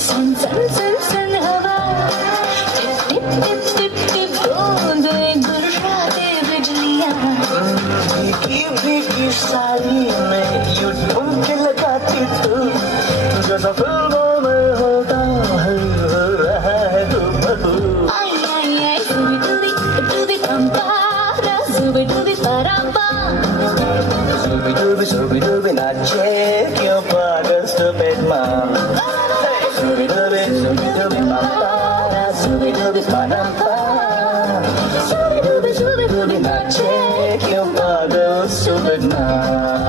Sun, sun, sun, sun, हवा tip tip tip tip बूंदे गुर्राते बिजलियाँ भीगी भीगी साड़ी में यूं ठुमके लगाती तू जैसा फिल्मों में होता है हो रहा है हूबहू आई आई आई जुबी जुबी पंपारा जुबी जुबी परापा जुबी जुबी नाचे क्यों पागल stupid mom Subi-dubi mama, subi-dubi panampa, subi-dubi nache, yung bago subig na.